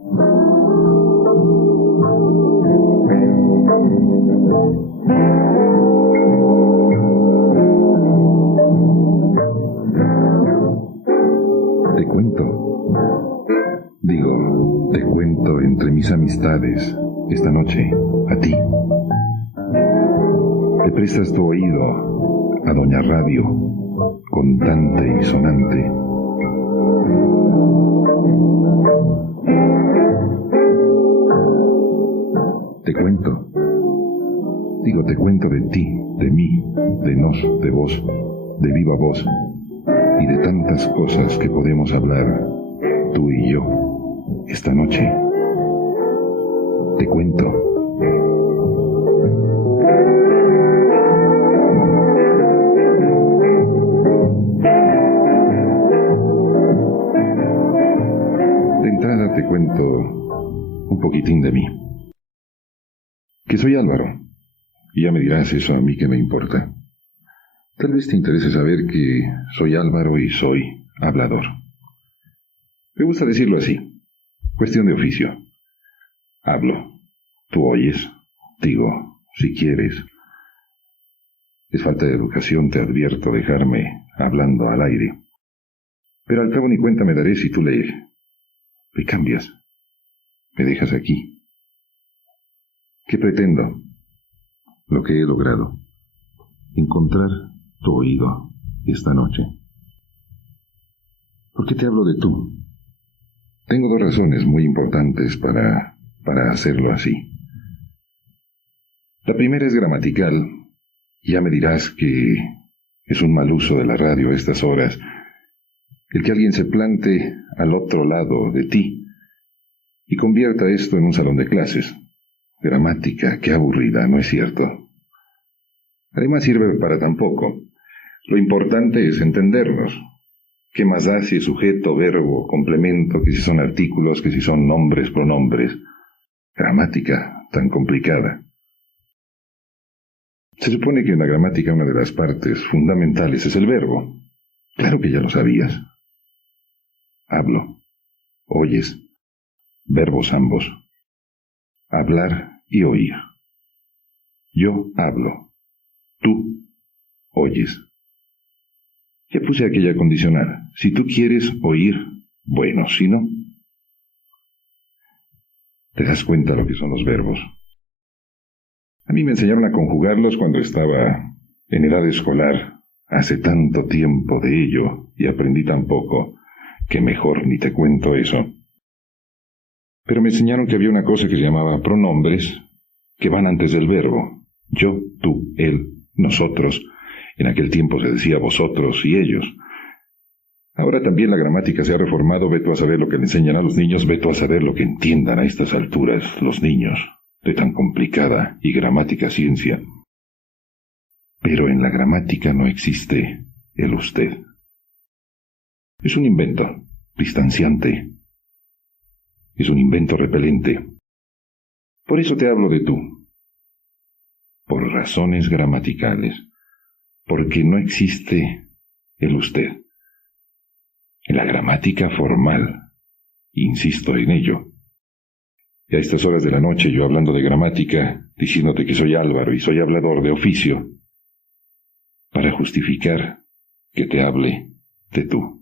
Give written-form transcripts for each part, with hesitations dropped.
Te cuento. Te cuento entre mis amistades esta noche a ti. Te prestas tu oído a Doña Radio, contante y sonante. Te cuento. Te cuento de ti, de mí, de nos, de vos, de viva voz, y de tantas cosas que podemos hablar, tú y yo, esta noche. Te cuento. De entrada te cuento un poquitín de mí. Que soy Álvaro, y ya me dirás eso a mí que me importa. Tal vez te interese saber que soy Álvaro y soy hablador. Me gusta decirlo así, cuestión de oficio. Hablo, tú oyes, digo, si quieres. Es falta de educación, te advierto, dejarme hablando al aire. Pero al cabo ni cuenta me daré si tú le cambias, me dejas aquí. ¿Qué pretendo? Lo que he logrado. Encontrar tu oído esta noche. ¿Por qué te hablo de tú? Tengo dos razones muy importantes para hacerlo así. La primera es gramatical. Ya me dirás que es un mal uso de la radio a estas horas el que alguien se plante al otro lado de ti y convierta esto en un salón de clases. Gramática, qué aburrida, ¿no es cierto? Además sirve para tan poco. Lo importante es entendernos. ¿Qué más da si es sujeto, verbo, complemento, que si son artículos, que si son nombres, pronombres? Gramática tan complicada. Se supone que en la gramática una de las partes fundamentales es el verbo. Claro que ya lo sabías. Hablo, oyes, verbos ambos. Hablar y oír. Yo hablo, tú oyes. Ya puse aquella condicional. Si tú quieres oír, bueno, si no. ¿Te das cuenta lo que son los verbos? A mí me enseñaron a conjugarlos cuando estaba en edad escolar. Hace tanto tiempo de ello y aprendí tan poco que mejor ni te cuento eso. Pero me enseñaron que había una cosa que se llamaba pronombres que van antes del verbo. Yo, tú, él, nosotros. En aquel tiempo se decía vosotros y ellos. Ahora también la gramática se ha reformado. Ve tú a saber lo que le enseñan a los niños. Ve tú a saber lo que entiendan a estas alturas los niños de tan complicada y gramática ciencia. Pero en la gramática no existe el usted. Es un invento distanciante. Es un invento repelente. Por eso te hablo de tú. Por razones gramaticales. Porque no existe el usted. En la gramática formal. Insisto en ello. Y a estas horas de la noche yo hablando de gramática, diciéndote que soy Álvaro y soy hablador de oficio, para justificar que te hable de tú.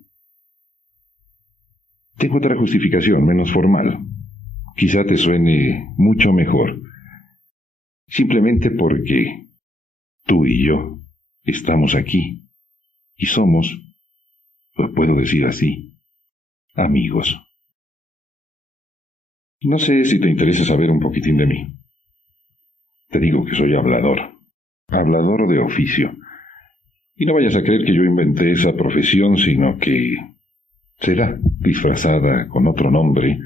Tengo otra justificación, menos formal. Quizá te suene mucho mejor. Simplemente porque tú y yo estamos aquí y somos, lo puedo decir así, amigos. No sé si te interesa saber un poquitín de mí. Te digo que soy hablador de oficio. Y no vayas a creer que yo inventé esa profesión, sino que será disfrazada con otro nombre,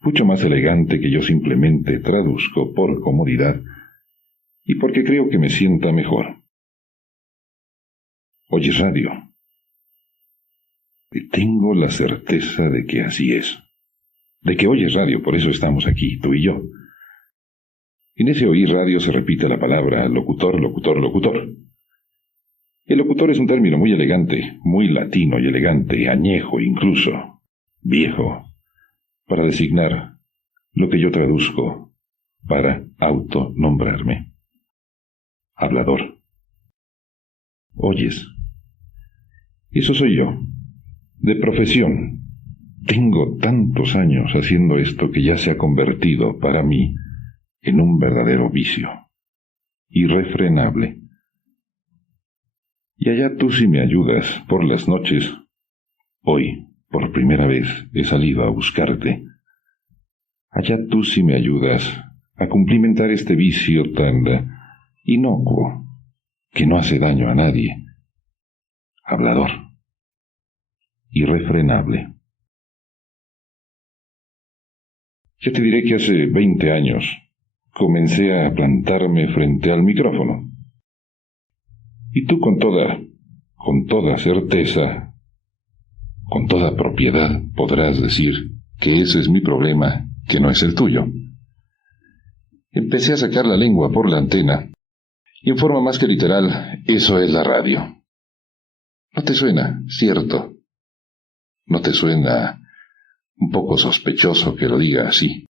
mucho más elegante que yo simplemente traduzco por comodidad y porque creo que me sienta mejor. Oyes radio. Y tengo la certeza de que así es. De que oyes radio, por eso estamos aquí, tú y yo. En ese oír radio se repite la palabra locutor, locutor, locutor. El locutor es un término muy elegante, muy latino y elegante, añejo incluso, viejo, para designar lo que yo traduzco para autonombrarme. Hablador. Oyes. Eso soy yo, de profesión. Tengo tantos años haciendo esto que ya se ha convertido para mí en un verdadero vicio, irrefrenable. Y allá tú si me ayudas por las noches. Hoy, por primera vez, he salido a buscarte. Allá tú si me ayudas a cumplimentar este vicio tan inocuo que no hace daño a nadie. Hablador. Irrefrenable. Ya te diré que hace 20 años comencé a plantarme frente al micrófono. Y tú con toda certeza, con toda propiedad podrás decir que ese es mi problema, que no es el tuyo. Empecé a sacar la lengua por la antena, y en forma más que literal, eso es la radio. ¿No te suena, cierto? ¿No te suena un poco sospechoso que lo diga así?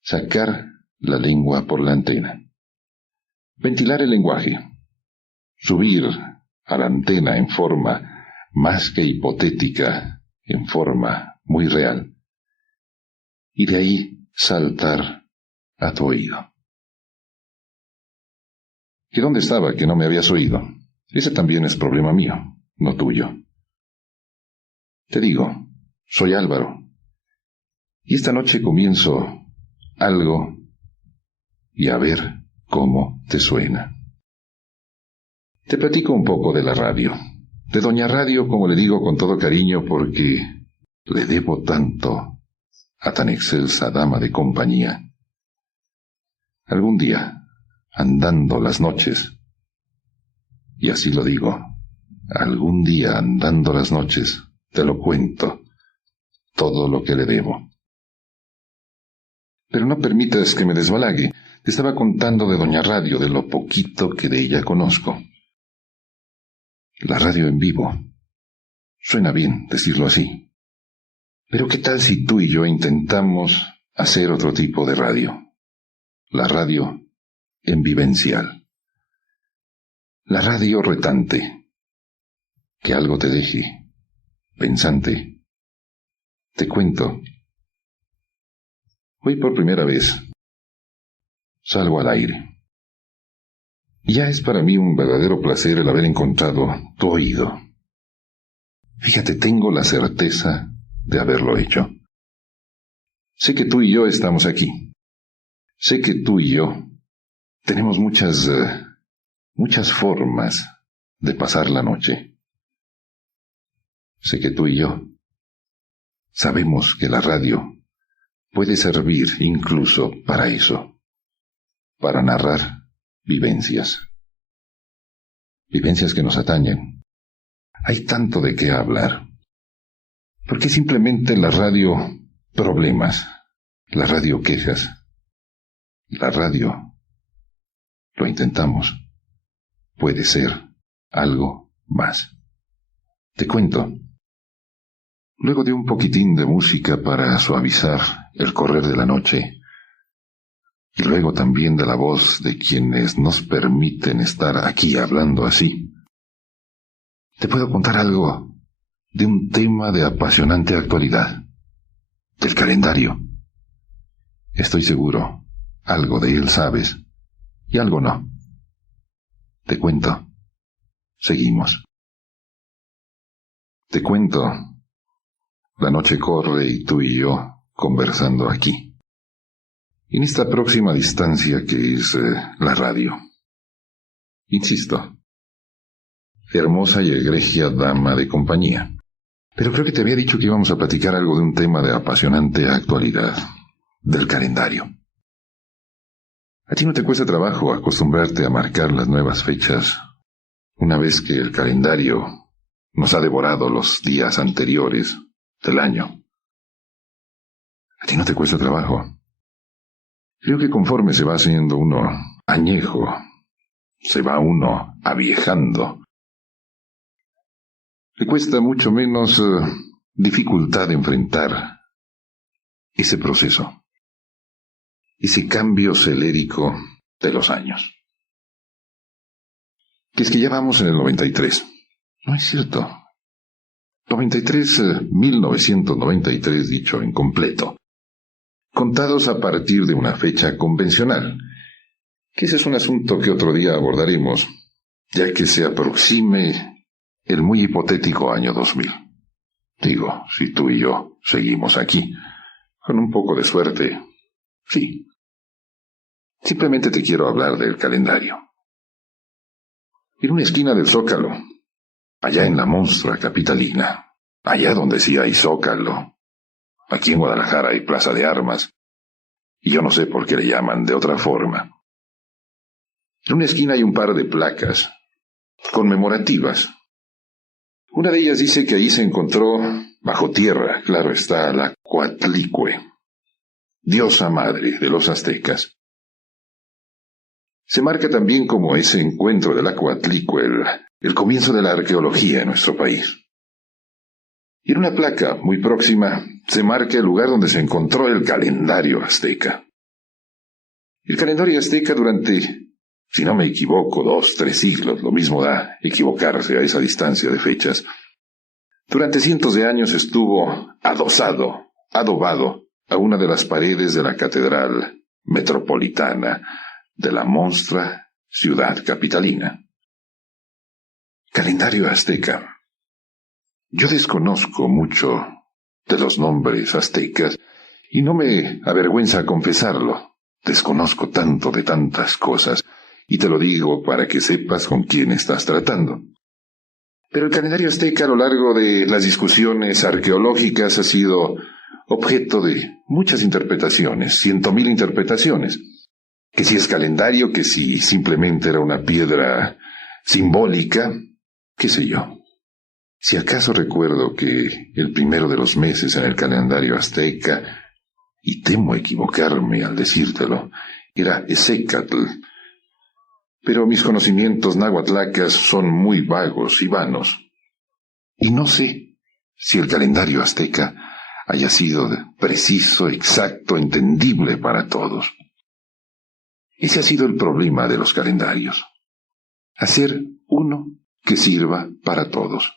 Sacar la lengua por la antena. Ventilar el lenguaje. Subir a la antena en forma más que hipotética, en forma muy real. Y de ahí saltar a tu oído. ¿Y dónde estaba que no me habías oído? Ese también es problema mío, no tuyo. Te digo, soy Álvaro. Y esta noche comienzo algo y a ver cómo te suena. Te platico un poco de la radio, de Doña Radio, como le digo con todo cariño, porque le debo tanto a tan excelsa dama de compañía. Algún día, andando las noches, y así lo digo, algún día andando las noches, te lo cuento, todo lo que le debo. Pero no permitas que me desbalague. Te estaba contando de Doña Radio, de lo poquito que de ella conozco. La radio en vivo. Suena bien decirlo así. Pero ¿qué tal si tú y yo intentamos hacer otro tipo de radio? La radio en vivencial. La radio retante. Que algo te deje pensante. Te cuento. Hoy por primera vez salgo al aire. Ya es para mí un verdadero placer el haber encontrado tu oído. Fíjate, tengo la certeza de haberlo hecho. Sé que tú y yo estamos aquí. Sé que tú y yo tenemos muchas formas de pasar la noche. Sé que tú y yo sabemos que la radio puede servir incluso para eso, para narrar vivencias que nos atañen. Hay tanto de qué hablar. ¿Por qué simplemente la radio problemas, la radio quejas, la radio, lo intentamos, puede ser algo más? Te cuento. Luego de un poquitín de música para suavizar el correr de la noche, y luego también de la voz de quienes nos permiten estar aquí hablando así, te puedo contar algo de un tema de apasionante actualidad, del calendario. Estoy seguro, algo de él sabes, y algo no. Te cuento. Seguimos. Te cuento. La noche corre y tú y yo conversando aquí. En esta próxima distancia que es la radio. Insisto, hermosa y egregia dama de compañía. Pero creo que te había dicho que íbamos a platicar algo de un tema de apasionante actualidad, del calendario. ¿A ti no te cuesta trabajo acostumbrarte a marcar las nuevas fechas una vez que el calendario nos ha devorado los días anteriores del año? ¿A ti no te cuesta trabajo? Creo que conforme se va haciendo uno añejo, se va uno aviejando, le cuesta mucho menos dificultad enfrentar ese proceso. ese cambio celérico de los años. Que es que ya vamos en el 93. No es cierto. 1993 dicho en completo. Contados a partir de una fecha convencional. Que ese es un asunto que otro día abordaremos, ya que se aproxime el muy hipotético año 2000. Digo, si tú y yo seguimos aquí, con un poco de suerte, sí. Simplemente te quiero hablar del calendario. En una esquina del Zócalo, allá en la monstrua capitalina, allá donde sí hay Zócalo, aquí en Guadalajara hay Plaza de Armas, y yo no sé por qué le llaman de otra forma. En una esquina hay un par de placas conmemorativas. Una de ellas dice que ahí se encontró, bajo tierra, claro está, la Coatlicue, diosa madre de los aztecas. Se marca también como ese encuentro de la Coatlicue el comienzo de la arqueología en nuestro país. Y en una placa muy próxima se marca el lugar donde se encontró el calendario azteca. El calendario azteca durante, si no me equivoco, 2, 3 siglos, lo mismo da equivocarse a esa distancia de fechas. Durante cientos de años estuvo adobado a una de las paredes de la catedral metropolitana de la monstrua ciudad capitalina. Calendario azteca. Yo desconozco mucho de los nombres aztecas y no me avergüenza confesarlo. Desconozco tanto de tantas cosas y te lo digo para que sepas con quién estás tratando. Pero el calendario azteca a lo largo de las discusiones arqueológicas ha sido objeto de muchas interpretaciones, 100.000 interpretaciones. Que si es calendario, que si simplemente era una piedra simbólica, qué sé yo. Si acaso recuerdo que el primero de los meses en el calendario azteca, y temo equivocarme al decírtelo, era Ezecatl. Pero mis conocimientos náhuatlacas son muy vagos y vanos. Y no sé si el calendario azteca haya sido preciso, exacto, entendible para todos. Ese ha sido el problema de los calendarios. Hacer uno que sirva para todos.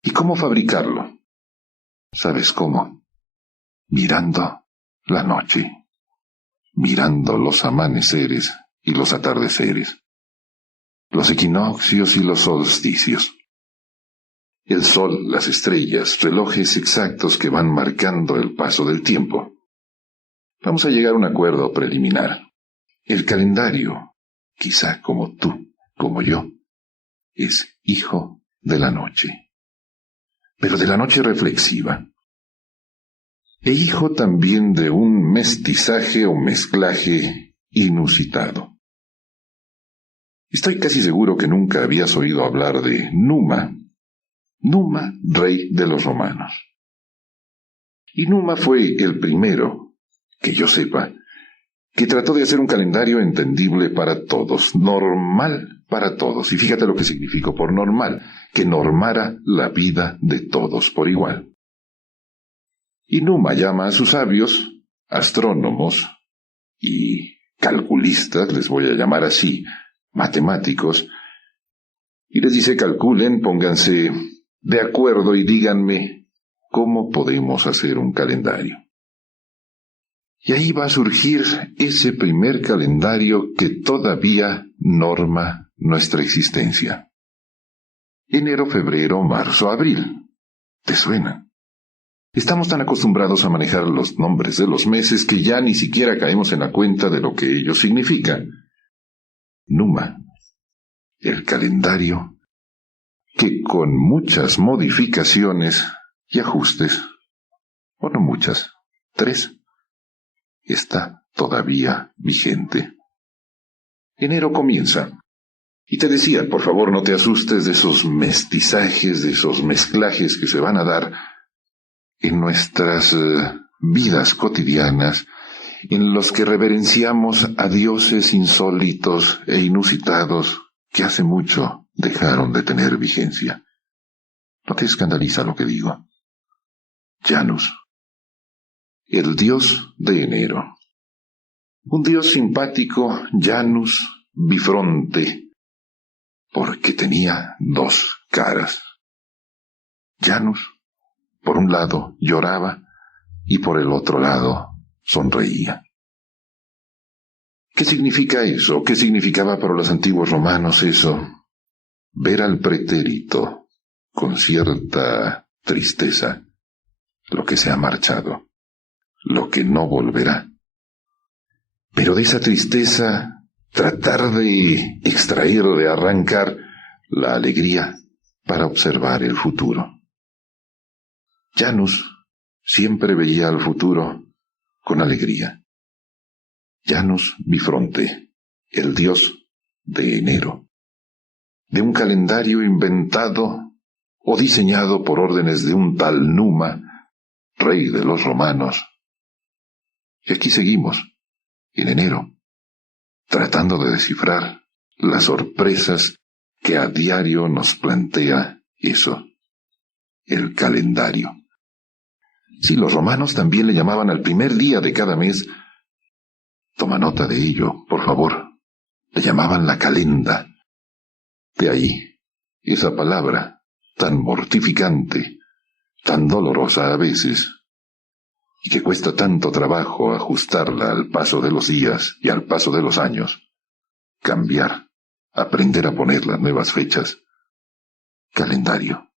¿Y cómo fabricarlo? ¿Sabes cómo? Mirando la noche, mirando los amaneceres y los atardeceres, los equinoccios y los solsticios. El sol, las estrellas, relojes exactos que van marcando el paso del tiempo. Vamos a llegar a un acuerdo preliminar. El calendario, quizá como tú, como yo, es hijo de la noche, pero de la noche reflexiva, e hijo también de un mestizaje o mezclaje inusitado. Estoy casi seguro que nunca habías oído hablar de Numa, rey de los romanos. Y Numa fue el primero, que yo sepa, que trató de hacer un calendario entendible para todos, normal para todos. Y fíjate lo que significó por normal, que normara la vida de todos por igual. Y Numa llama a sus sabios, astrónomos y calculistas, les voy a llamar así, matemáticos, y les dice calculen, pónganse de acuerdo y díganme cómo podemos hacer un calendario. Y ahí va a surgir ese primer calendario que todavía norma nuestra existencia. Enero, febrero, marzo, abril. ¿Te suena? Estamos tan acostumbrados a manejar los nombres de los meses que ya ni siquiera caemos en la cuenta de lo que ellos significan. Numa, el calendario, que con muchas modificaciones y ajustes, o no muchas, 3, está todavía vigente. Enero comienza. Y te decía, por favor no te asustes de esos mestizajes, de esos mezclajes que se van a dar en nuestras vidas cotidianas, en los que reverenciamos a dioses insólitos e inusitados que hace mucho dejaron de tener vigencia. ¿No te escandaliza lo que digo? Janus, el dios de enero. Un dios simpático, Janus Bifronte, porque tenía dos caras. Janus, por un lado, lloraba y por el otro lado sonreía. ¿Qué significa eso? ¿Qué significaba para los antiguos romanos eso? Ver al pretérito con cierta tristeza, lo que se ha marchado, lo que no volverá. Pero de esa tristeza tratar de extraer, de arrancar la alegría para observar el futuro. Janus siempre veía al futuro con alegría. Janus Bifronte, el dios de enero, de un calendario inventado o diseñado por órdenes de un tal Numa, rey de los romanos. Y aquí seguimos, en enero, tratando de descifrar las sorpresas que a diario nos plantea eso, el calendario. Si los romanos también le llamaban al primer día de cada mes, toma nota de ello, por favor. Le llamaban la calenda. De ahí, esa palabra, tan mortificante, tan dolorosa a veces, y que cuesta tanto trabajo ajustarla al paso de los días y al paso de los años. Cambiar, aprender a poner las nuevas fechas. Calendario.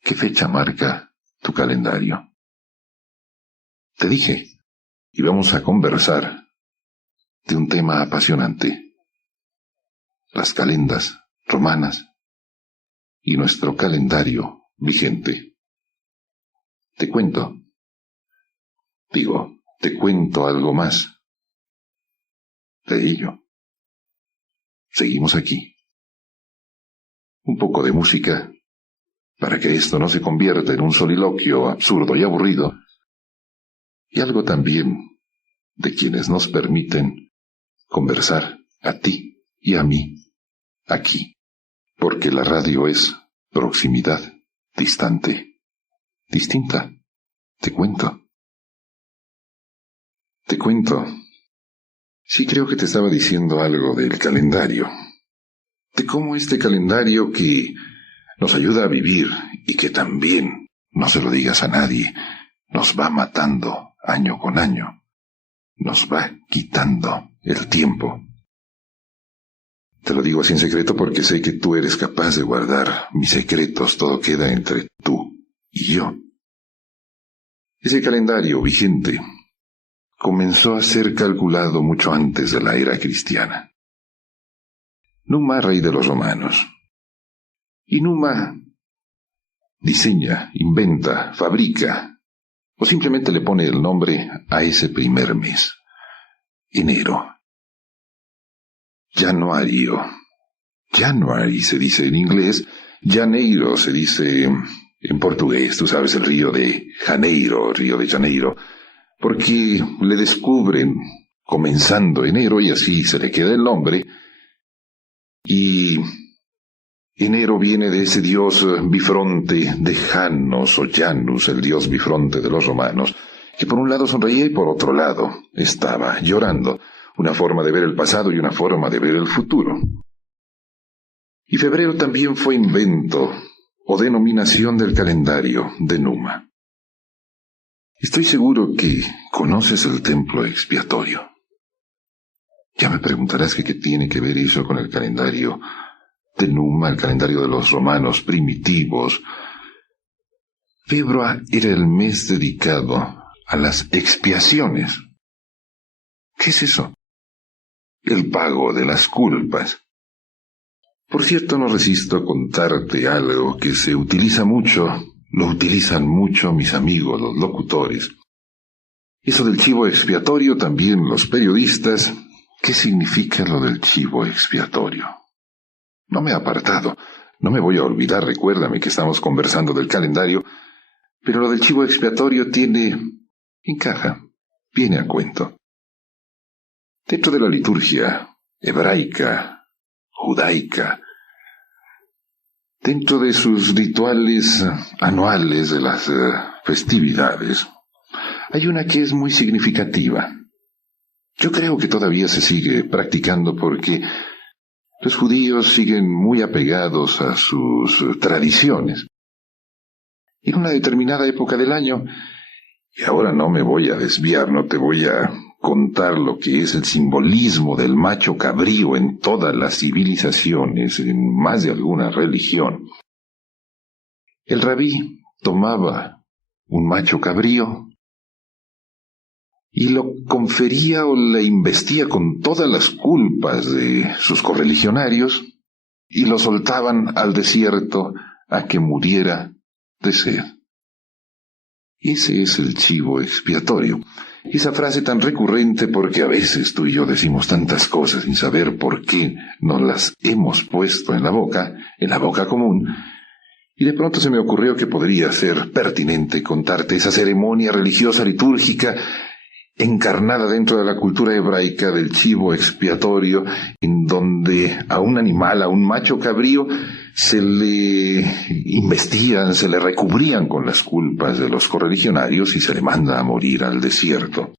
¿Qué fecha marca tu calendario? Te dije. Y vamos a conversar de un tema apasionante. Las calendas romanas y nuestro calendario vigente. Te cuento algo más de ello. Seguimos aquí. Un poco de música para que esto no se convierta en un soliloquio absurdo y aburrido. Y algo también de quienes nos permiten conversar a ti y a mí aquí, porque la radio es proximidad, distante, distinta. Te cuento. Sí, creo que te estaba diciendo algo del calendario, de cómo este calendario que nos ayuda a vivir y que también, no se lo digas a nadie, nos va matando año con año, nos va quitando el tiempo. Te lo digo así en secreto porque sé que tú eres capaz de guardar mis secretos, todo queda entre tú y yo. Ese calendario vigente comenzó a ser calculado mucho antes de la era cristiana. Numa, rey de los romanos. Y Numa diseña, inventa, fabrica, o simplemente le pone el nombre a ese primer mes, enero. January se dice en inglés, Janeiro se dice en portugués, tú sabes, el Río de Janeiro, porque le descubren comenzando enero y así se le queda el nombre, y enero viene de ese dios bifronte de Janos o Janus, el dios bifronte de los romanos, que por un lado sonreía y por otro lado estaba llorando, una forma de ver el pasado y una forma de ver el futuro. Y febrero también fue invento o denominación del calendario de Numa. Estoy seguro que conoces el templo expiatorio. Ya me preguntarás que qué tiene que ver eso con el calendario de Numa, el calendario de los romanos primitivos. Februa era el mes dedicado a las expiaciones. ¿Qué es eso? El pago de las culpas. Por cierto, no resisto a contarte algo que se utiliza mucho, lo utilizan mucho mis amigos, los locutores. Eso del chivo expiatorio, también los periodistas. ¿Qué significa lo del chivo expiatorio? No me he apartado, no me voy a olvidar, recuérdame que estamos conversando del calendario, pero lo del chivo expiatorio encaja, viene a cuento. Dentro de la liturgia hebraica, judaica, dentro de sus rituales anuales de las festividades, Hay una que es muy significativa. Yo creo que todavía se sigue practicando porque los judíos siguen muy apegados a sus tradiciones. Y en una determinada época del año, y ahora no me voy a desviar, no te voy a contar lo que es el simbolismo del macho cabrío en todas las civilizaciones, en más de alguna religión. El rabí tomaba un macho cabrío y lo confería o le investía con todas las culpas de sus correligionarios y lo soltaban al desierto a que muriera de sed. Ese es el chivo expiatorio. Esa frase tan recurrente porque a veces tú y yo decimos tantas cosas sin saber por qué nos las hemos puesto en la boca común, y de pronto se me ocurrió que podría ser pertinente contarte esa ceremonia religiosa litúrgica encarnada dentro de la cultura hebraica del chivo expiatorio, en donde a un animal, a un macho cabrío, se le investían, se le recubrían con las culpas de los correligionarios y se le manda a morir al desierto.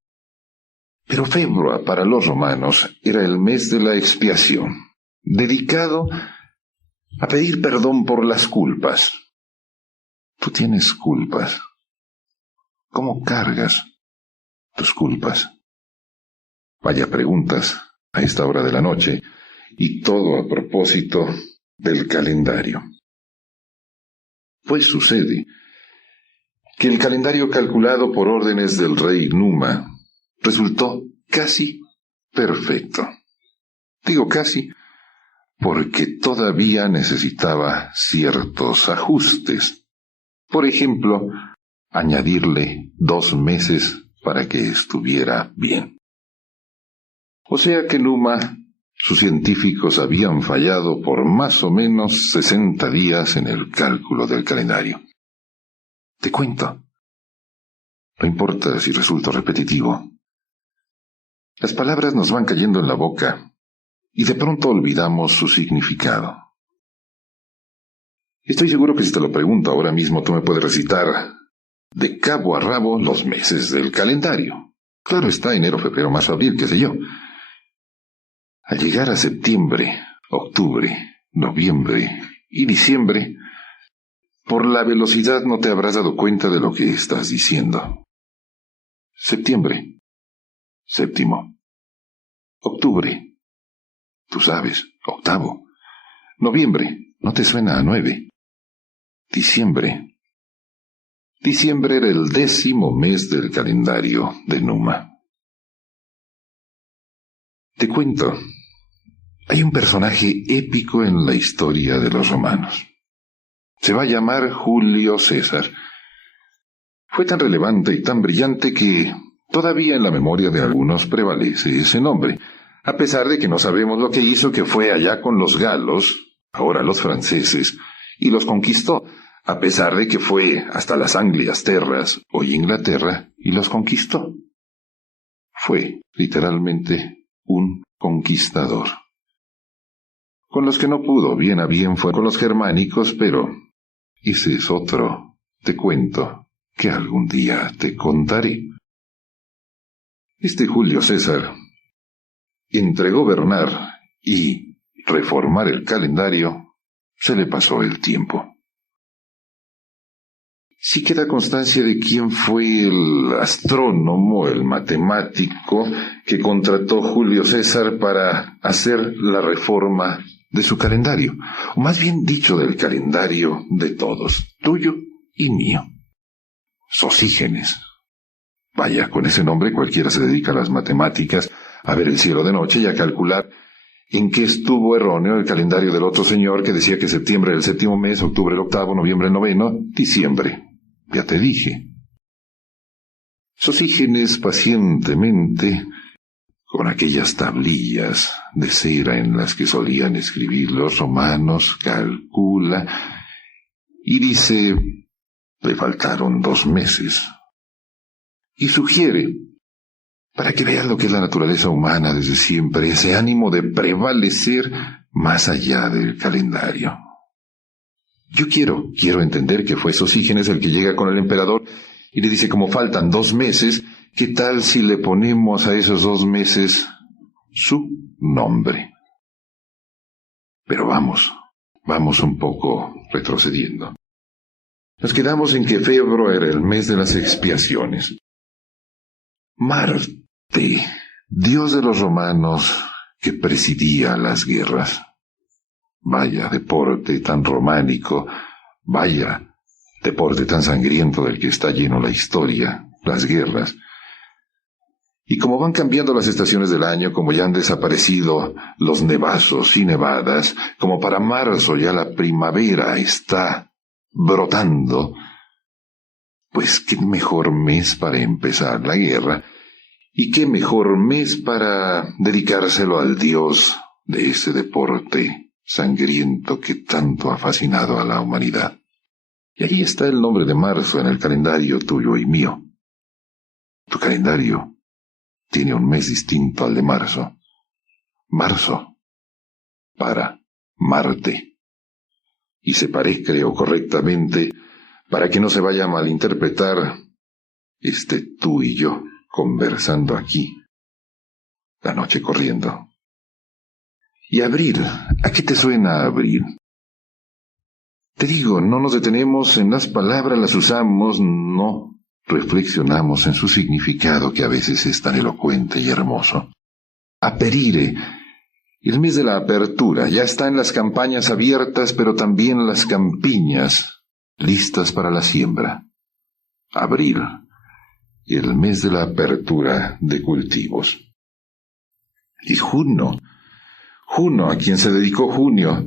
Pero Februa para los romanos era el mes de la expiación, dedicado a pedir perdón por las culpas. Tú tienes culpas. ¿Cómo cargas tus culpas? Vaya preguntas a esta hora de la noche, y todo a propósito del calendario. Pues sucede que el calendario calculado por órdenes del rey Numa resultó casi perfecto. Digo casi porque todavía necesitaba ciertos ajustes. Por ejemplo, añadirle 2 meses para que estuviera bien. O sea que Numa, sus científicos habían fallado por más o menos 60 días en el cálculo del calendario. Te cuento. No importa si resulto repetitivo. Las palabras nos van cayendo en la boca y de pronto olvidamos su significado. Estoy seguro que si te lo pregunto ahora mismo tú me puedes recitar de cabo a rabo los meses del calendario. Claro está, enero, febrero, marzo, abril, qué sé yo. Al llegar a septiembre, octubre, noviembre y diciembre, por la velocidad no te habrás dado cuenta de lo que estás diciendo. Septiembre, séptimo. Octubre, tú sabes, octavo. Noviembre, ¿no te suena a 9? Diciembre era el 10º mes del calendario de Numa. Te cuento, hay un personaje épico en la historia de los romanos. Se va a llamar Julio César. Fue tan relevante y tan brillante que todavía en la memoria de algunos prevalece ese nombre, a pesar de que no sabemos lo que hizo, que fue allá con los galos, ahora los franceses, y los conquistó, a pesar de que fue hasta las Anglias Terras, hoy Inglaterra, y los conquistó. Fue, literalmente, un conquistador. Con los que no pudo, bien a bien fue con los germánicos, pero ese es otro, te cuento, que algún día te contaré. Este Julio César, entre gobernar y reformar el calendario, se le pasó el tiempo. Sí queda constancia de quién fue el astrónomo, el matemático, que contrató Julio César para hacer la reforma de su calendario, o más bien dicho, del calendario de todos, tuyo y mío. Sosígenes. Vaya, con ese nombre cualquiera se dedica a las matemáticas, a ver el cielo de noche y a calcular en qué estuvo erróneo el calendario del otro señor que decía que septiembre era el 7º mes, octubre el 8º, noviembre el 9º, diciembre. Ya te dije. Sosígenes pacientemente, con aquellas tablillas de cera en las que solían escribir los romanos, calcula y dice, le faltaron 2 meses. Y sugiere, para que veas lo que es la naturaleza humana desde siempre, ese ánimo de prevalecer más allá del calendario. Yo quiero entender que fue Sosígenes el que llega con el emperador Y le dice, como faltan 2 meses, ¿qué tal si le ponemos a esos 2 meses su nombre? Pero vamos un poco retrocediendo. Nos quedamos en que Febro era el mes de las expiaciones. Marte, dios de los romanos, que presidía las guerras. Vaya deporte tan románico, vaya deporte tan sangriento del que está lleno la historia, las guerras. Y como van cambiando las estaciones del año, como ya han desaparecido los nevazos y nevadas, como para marzo ya la primavera está brotando, pues qué mejor mes para empezar la guerra, y qué mejor mes para dedicárselo al dios de ese deporte sangriento que tanto ha fascinado a la humanidad. Y ahí está el nombre de marzo en el calendario tuyo y mío. Tu calendario tiene un mes distinto al de marzo. Marzo para Marte. Y separé, creo correctamente, para que no se vaya a malinterpretar, tú y yo conversando aquí, la noche corriendo. Y abril, ¿a qué te suena abril? Te digo, no nos detenemos en las palabras, las usamos, no reflexionamos en su significado, que a veces es tan elocuente y hermoso. Aperire, el mes de la apertura, ya están las campañas abiertas, pero también las campiñas listas para la siembra. Abril, el mes de la apertura de cultivos. Y Juno, a quien se dedicó Junio.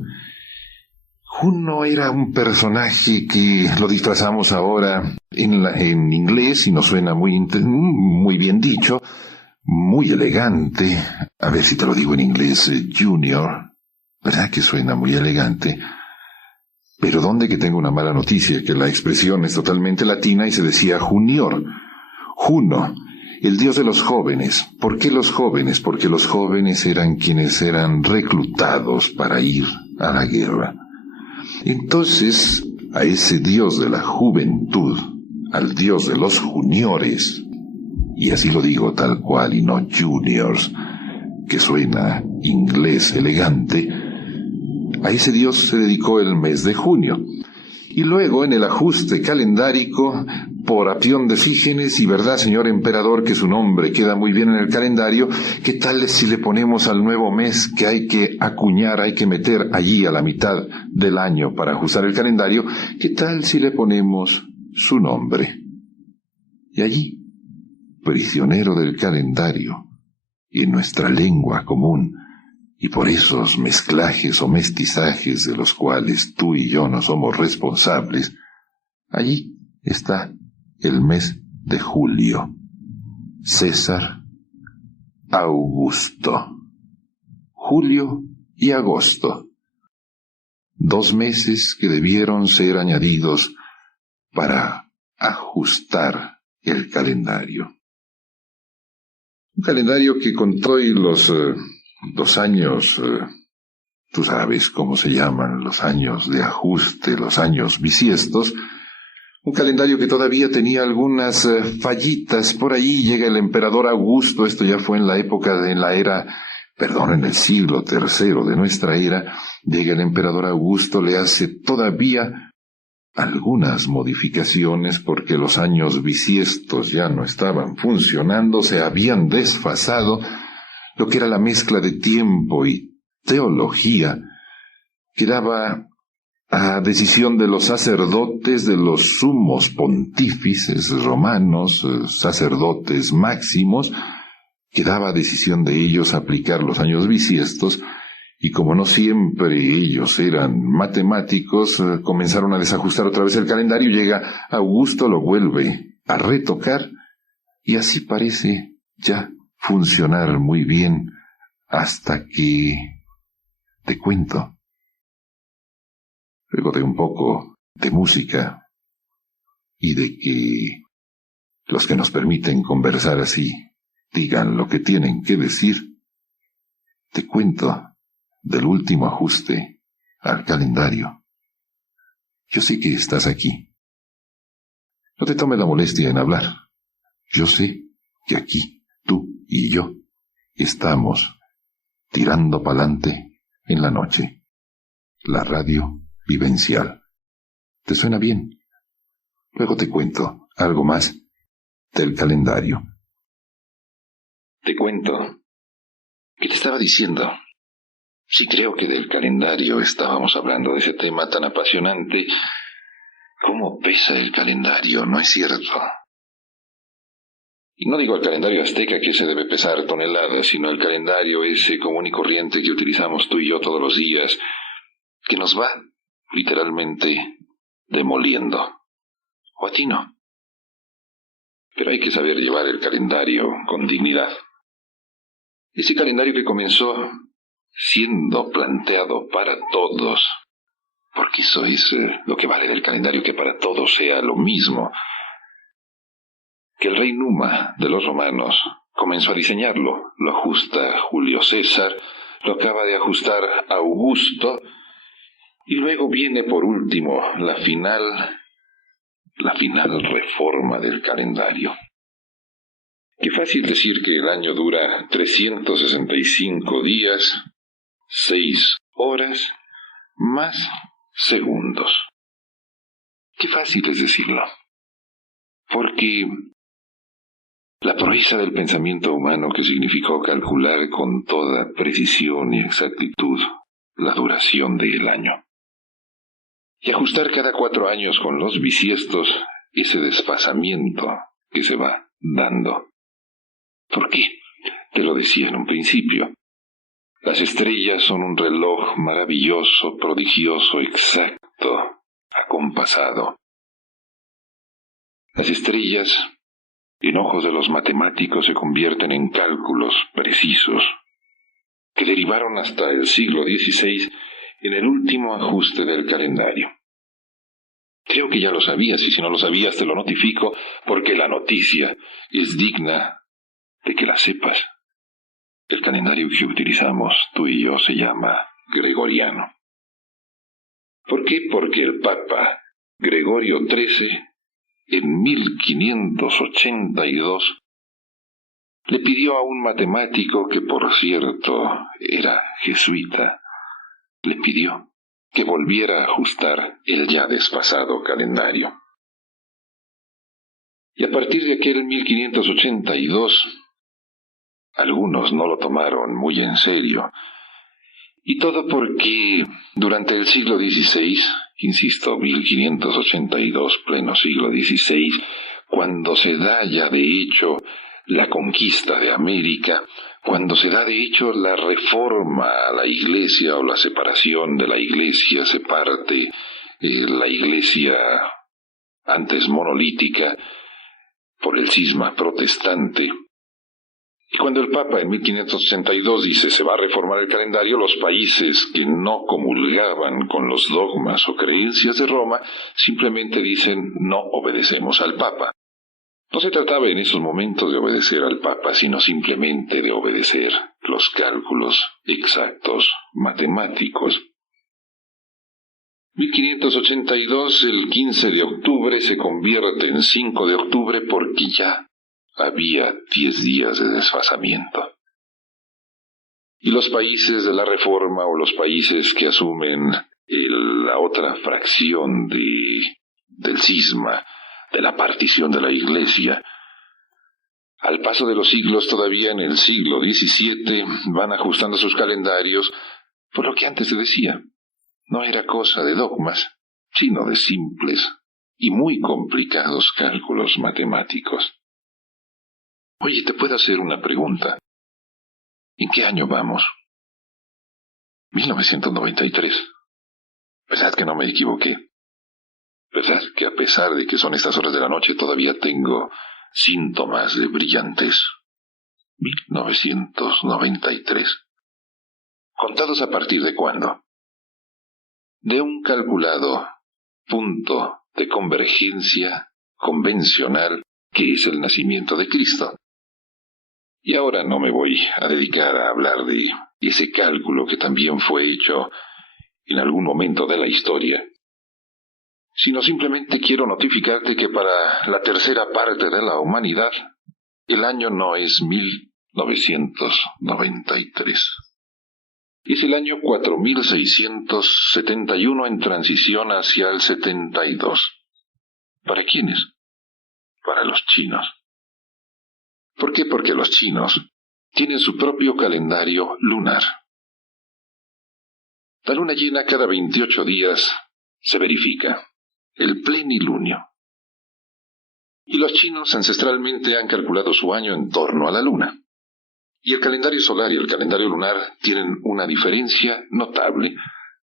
Juno era un personaje que lo disfrazamos ahora en inglés y nos suena muy bien dicho, muy elegante. A ver si te lo digo en inglés, Junior. ¿Verdad que suena muy elegante? Pero ¿dónde que tengo una mala noticia? Que la expresión es totalmente latina y se decía Junior. Juno, el dios de los jóvenes. ¿Por qué los jóvenes? Porque los jóvenes eran quienes eran reclutados para ir a la guerra. Entonces, a ese dios de la juventud, al dios de los juniores, y así lo digo tal cual y no juniors, que suena inglés elegante, a ese dios se dedicó el mes de junio. Y luego, en el ajuste calendárico, por Apión de Fígenes, y verdad, señor emperador, que su nombre queda muy bien en el calendario, ¿qué tal si le ponemos al nuevo mes que hay que acuñar, hay que meter allí a la mitad del año para ajustar el calendario? ¿Qué tal si le ponemos su nombre? Y allí, prisionero del calendario, y en nuestra lengua común, y por esos mezclajes o mestizajes de los cuales tú y yo no somos responsables, allí está el mes de julio. César Augusto. Julio y agosto. 2 meses que debieron ser añadidos para ajustar el calendario. Un calendario que con todos los años, tú sabes cómo se llaman, los años de ajuste, los años bisiestos, un calendario que todavía tenía algunas fallitas. Por ahí llega el emperador Augusto, esto ya fue en la época, en el siglo III de nuestra era, llega el emperador Augusto, le hace todavía algunas modificaciones porque los años bisiestos ya no estaban funcionando, se habían desfasado, lo que era la mezcla de tiempo y teología, quedaba a decisión de los sacerdotes, de los sumos pontífices romanos, sacerdotes máximos, quedaba a decisión de ellos aplicar los años bisiestos, y como no siempre ellos eran matemáticos, comenzaron a desajustar otra vez el calendario. Llega Augusto, lo vuelve a retocar, y así parece ya funcionar muy bien, hasta que te cuento. Luego de un poco de música y de que los que nos permiten conversar así digan lo que tienen que decir, te cuento del último ajuste al calendario. Yo sé que estás aquí. No te tomes la molestia en hablar. Yo sé que aquí, tú y yo, estamos tirando pa'lante en la noche. La radio vivencial. ¿Te suena bien? Luego te cuento algo más del calendario. Te cuento. ¿Qué te estaba diciendo? Sí, creo que del calendario estábamos hablando, de ese tema tan apasionante. ¿Cómo pesa el calendario? ¿No es cierto? Y no digo el calendario azteca, que se debe pesar toneladas, sino el calendario ese común y corriente que utilizamos tú y yo todos los días, que nos va, literalmente, demoliendo. O a ti no. Pero hay que saber llevar el calendario con dignidad. Ese calendario que comenzó siendo planteado para todos, porque eso es lo que vale del calendario, que para todos sea lo mismo, que el rey Numa de los romanos comenzó a diseñarlo, lo ajusta Julio César, lo acaba de ajustar Augusto, y luego viene por último la final reforma del calendario. Qué fácil decir que el año dura 365 días, 6 horas, más segundos. Qué fácil es decirlo. Porque la proeza del pensamiento humano, que significó calcular con toda precisión y exactitud la duración del año, y ajustar cada 4 años con los bisiestos ese desfasamiento que se va dando. ¿Por qué? Te lo decía en un principio. Las estrellas son un reloj maravilloso, prodigioso, exacto, acompasado. Las estrellas, en ojos de los matemáticos, se convierten en cálculos precisos, que derivaron hasta el siglo XVI en el último ajuste del calendario. Creo que ya lo sabías, y si no lo sabías te lo notifico, porque la noticia es digna de que la sepas. El calendario que utilizamos tú y yo se llama gregoriano. ¿Por qué? Porque el Papa Gregorio XIII, en 1582, le pidió a un matemático, que por cierto era jesuita, le pidió que volviera a ajustar el ya desfasado calendario. Y a partir de aquel 1582, algunos no lo tomaron muy en serio, y todo porque durante el siglo XVI, insisto, 1582, pleno siglo XVI, cuando se da ya de hecho la conquista de América, cuando se da de hecho la reforma a la Iglesia o la separación de la Iglesia, se parte la Iglesia antes monolítica por el cisma protestante. Y cuando el Papa en 1582 dice se va a reformar el calendario, los países que no comulgaban con los dogmas o creencias de Roma simplemente dicen no obedecemos al Papa. No se trataba en esos momentos de obedecer al Papa, sino simplemente de obedecer los cálculos exactos matemáticos. 1582, el 15 de octubre, se convierte en 5 de octubre porque ya había 10 días de desfasamiento. Y los países de la Reforma, o los países que asumen la otra fracción del cisma, de la partición de la Iglesia, al paso de los siglos, todavía en el siglo XVII, van ajustando sus calendarios, por lo que antes se decía, no era cosa de dogmas, sino de simples y muy complicados cálculos matemáticos. Oye, te puedo hacer una pregunta. ¿En qué año vamos? 1993. ¿Verdad que no me equivoqué? ¿Verdad que a pesar de que son estas horas de la noche todavía tengo síntomas de brillantez? 1993. ¿Contados a partir de cuándo? De un calculado punto de convergencia convencional que es el nacimiento de Cristo. Y ahora no me voy a dedicar a hablar de ese cálculo que también fue hecho en algún momento de la historia, sino simplemente quiero notificarte que para la tercera parte de la humanidad, el año no es 1993. Es el año 4671 en transición hacia el 72. ¿Para quiénes? Para los chinos. ¿Por qué? Porque los chinos tienen su propio calendario lunar. La luna llena cada 28 días se verifica, el plenilunio. Y los chinos ancestralmente han calculado su año en torno a la luna. Y el calendario solar y el calendario lunar tienen una diferencia notable.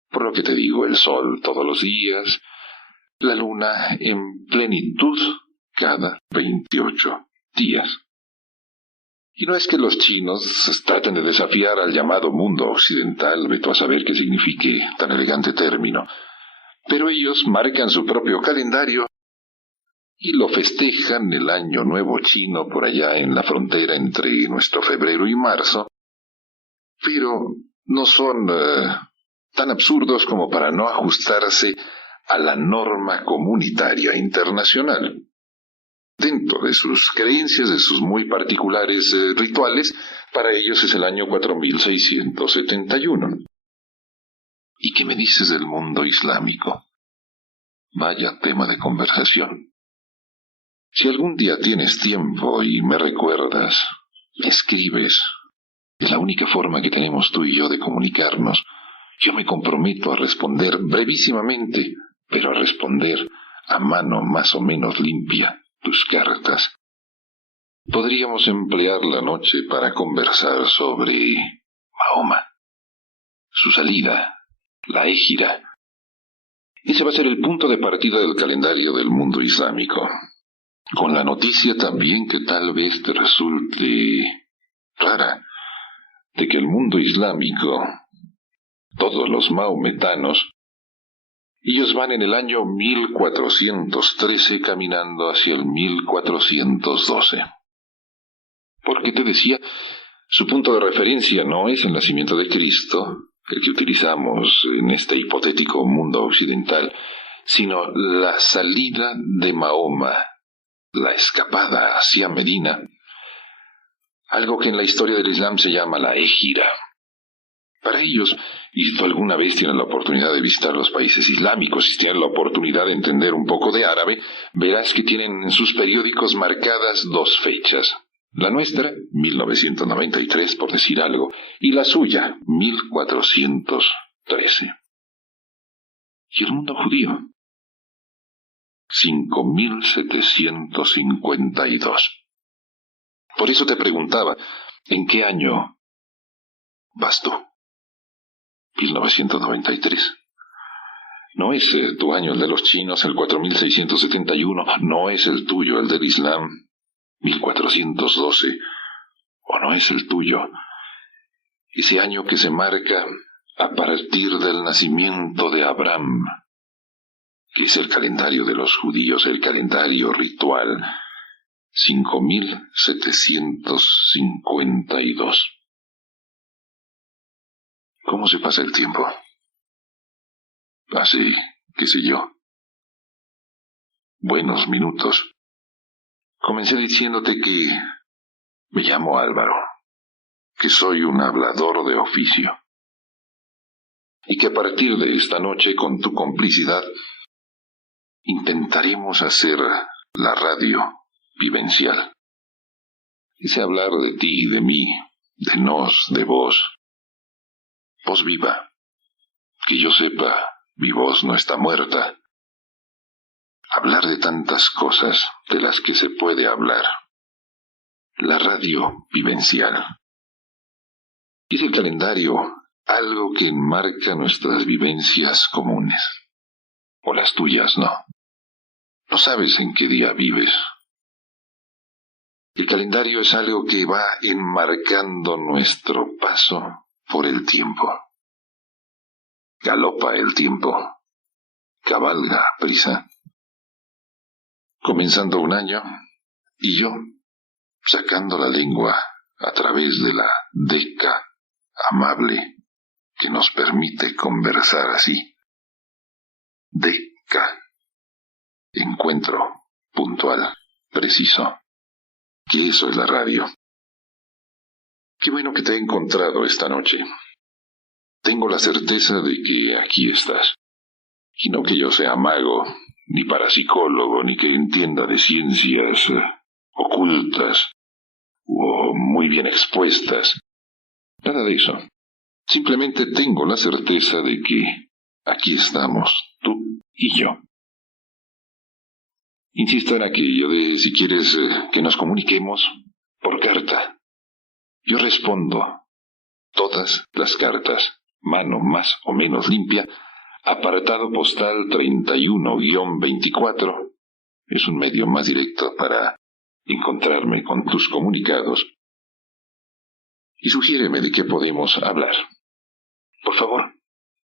Por lo que te digo, el sol todos los días, la luna en plenitud cada 28 días. Y no es que los chinos traten de desafiar al llamado mundo occidental, vete a saber qué signifique tan elegante término, pero ellos marcan su propio calendario y lo festejan el Año Nuevo Chino por allá en la frontera entre nuestro febrero y marzo, pero no son tan absurdos como para no ajustarse a la norma comunitaria internacional. Dentro de sus creencias, de sus muy particulares rituales, para ellos es el año 4671. ¿Y qué me dices del mundo islámico? Vaya tema de conversación. Si algún día tienes tiempo y me recuerdas, me escribes. Es la única forma que tenemos tú y yo de comunicarnos. Yo me comprometo a responder brevísimamente, pero a responder a mano más o menos limpia tus cartas. Podríamos emplear la noche para conversar sobre Mahoma, su salida, la Égira. Ese va a ser el punto de partida del calendario del mundo islámico, con la noticia también que tal vez te resulte rara, de que el mundo islámico, todos los maometanos, ellos van en el año 1413 caminando hacia el 1412. Porque te decía, su punto de referencia no es el nacimiento de Cristo, el que utilizamos en este hipotético mundo occidental, sino la salida de Mahoma, la escapada hacia Medina, algo que en la historia del Islam se llama la Égira. Para ellos, y si tú alguna vez tienes la oportunidad de visitar los países islámicos, si tienes la oportunidad de entender un poco de árabe, verás que tienen en sus periódicos marcadas dos fechas. La nuestra, 1993, por decir algo, y la suya, 1413. ¿Y el mundo judío? 5752. Por eso te preguntaba, ¿en qué año vas tú? 1993. No es tu año el de los chinos, el 4671, no es el tuyo el del Islam, 1412, o no es el tuyo ese año que se marca a partir del nacimiento de Abraham, que es el calendario de los judíos, el calendario ritual, 5752. ¿Cómo se pasa el tiempo? Hace, qué sé yo, buenos minutos. Comencé diciéndote que me llamo Álvaro, que soy un hablador de oficio, y que a partir de esta noche, con tu complicidad, intentaremos hacer la radio vivencial. Ese hablar de ti, de mí, de nos, de vos. Voz viva. Que yo sepa, mi voz no está muerta. Hablar de tantas cosas de las que se puede hablar. La radio vivencial. Es el calendario algo que enmarca nuestras vivencias comunes. O las tuyas, no. No sabes en qué día vives. El calendario es algo que va enmarcando nuestro paso por el tiempo. Galopa el tiempo. Cabalga a prisa. Comenzando un año, y yo, sacando la lengua a través de la deca amable que nos permite conversar así. Deca encuentro, puntual, preciso. Y eso es la radio. Qué bueno que te he encontrado esta noche. Tengo la certeza de que aquí estás. Y no que yo sea mago, ni parapsicólogo, ni que entienda de ciencias ocultas o muy bien expuestas. Nada de eso. Simplemente tengo la certeza de que aquí estamos, tú y yo. Insisto en aquello de si quieres que nos comuniquemos por carta. Yo respondo todas las cartas, mano más o menos limpia, apartado postal 31-24. Es un medio más directo para encontrarme con tus comunicados. Y sugiéreme de qué podemos hablar. Por favor,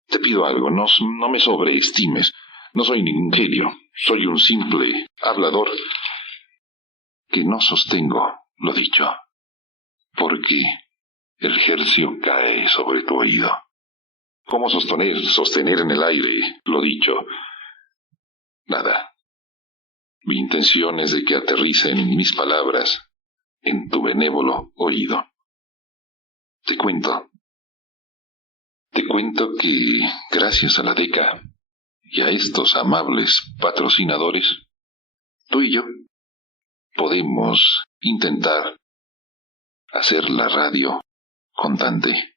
te pido algo, no me sobreestimes. No soy ningún genio, soy un simple hablador que no sostengo lo dicho, porque el hercio cae sobre tu oído. ¿Cómo sostener en el aire lo dicho? Nada. Mi intención es de que aterricen mis palabras en tu benévolo oído. Te cuento que gracias a la DECA y a estos amables patrocinadores, tú y yo podemos intentar hacer la radio contante.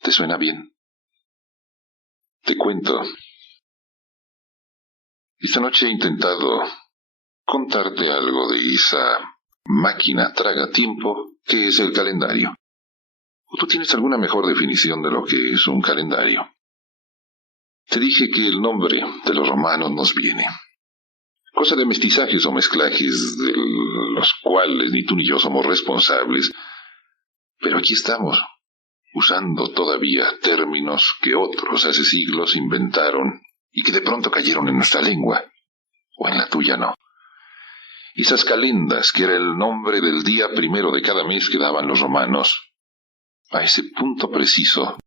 ¿Te suena bien? Te cuento. Esta noche he intentado contarte algo de esa máquina tragatiempo que es el calendario. ¿O tú tienes alguna mejor definición de lo que es un calendario? Te dije que el nombre de los romanos nos viene. Cosa de mestizajes o mezclajes de los cuales ni tú ni yo somos responsables. Pero aquí estamos, usando todavía términos que otros hace siglos inventaron y que de pronto cayeron en nuestra lengua, o en la tuya no. Esas calendas, que era el nombre del día primero de cada mes que daban los romanos, a ese punto preciso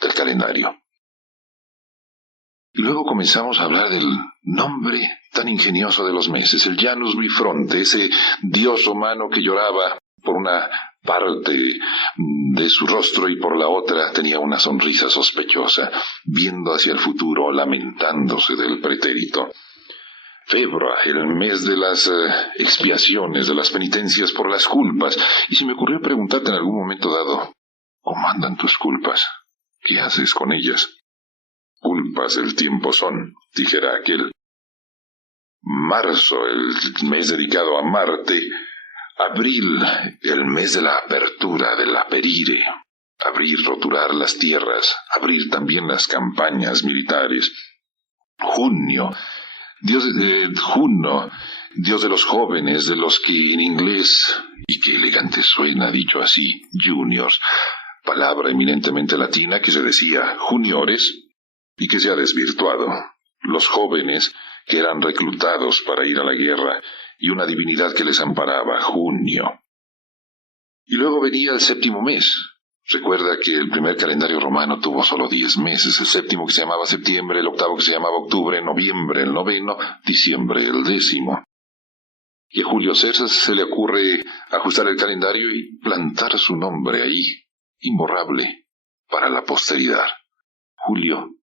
del calendario. Y luego comenzamos a hablar del nombre tan ingenioso de los meses, el Janus Bifronte, ese dios romano que lloraba por una parte de su rostro y por la otra tenía una sonrisa sospechosa, viendo hacia el futuro, lamentándose del pretérito. Febra, el mes de las expiaciones, de las penitencias por las culpas. Y se me ocurrió preguntarte en algún momento dado, ¿cómo andan tus culpas? ¿Qué haces con ellas? Culpas del tiempo son, dijera aquel. Marzo, el mes dedicado a Marte. Abril, el mes de la apertura, del aperire. Abrir, roturar las tierras, abrir también las campañas militares. Junio, Juno, dios de los jóvenes, de los que en inglés, y qué elegante suena dicho así, juniors, palabra eminentemente latina que se decía juniores, y que se ha desvirtuado. Los jóvenes que eran reclutados para ir a la guerra, y una divinidad que les amparaba, Junio. Y luego venía el séptimo mes. Recuerda que el primer calendario romano tuvo solo 10 meses, el séptimo que se llamaba septiembre, el octavo que se llamaba octubre, noviembre el noveno, diciembre el 10. Y a Julio César se le ocurre ajustar el calendario y plantar su nombre ahí, imborrable, para la posteridad. Julio,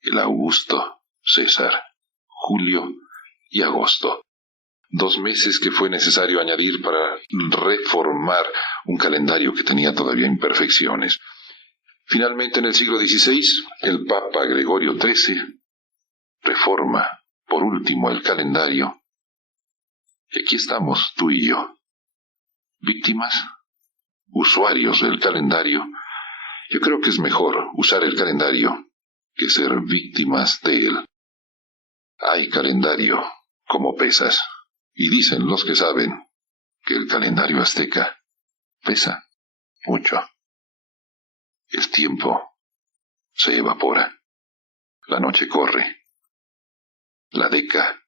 el Augusto César, julio y agosto. 2 meses que fue necesario añadir para reformar un calendario que tenía todavía imperfecciones. Finalmente, en el siglo XVI, el Papa Gregorio XIII reforma, por último, el calendario. Y aquí estamos, tú y yo, víctimas, usuarios del calendario. Yo creo que es mejor usar el calendario que ser víctimas de él. Hay calendario como pesas. Y dicen los que saben que el calendario azteca pesa mucho. El tiempo se evapora. La noche corre. La DECA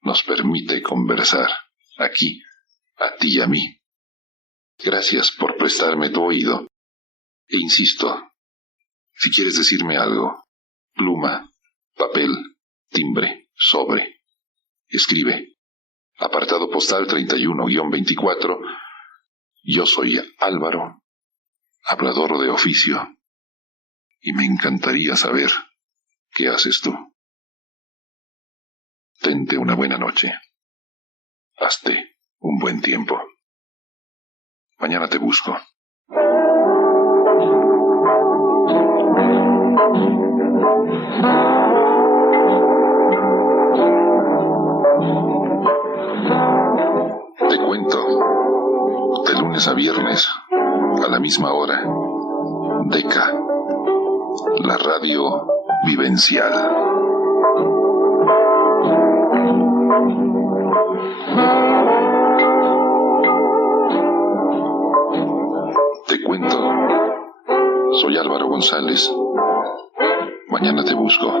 nos permite conversar aquí, a ti y a mí. Gracias por prestarme tu oído. E insisto, si quieres decirme algo, pluma, papel, timbre, Sobre. Escribe. Apartado postal 31-24. Yo soy Álvaro, hablador de oficio, y me encantaría saber qué haces tú. Tente una buena noche. Hazte un buen tiempo. Mañana te busco. Te cuento, de lunes a viernes, a la misma hora, DECA, la radio vivencial. Te cuento, soy Álvaro González. Mañana te busco.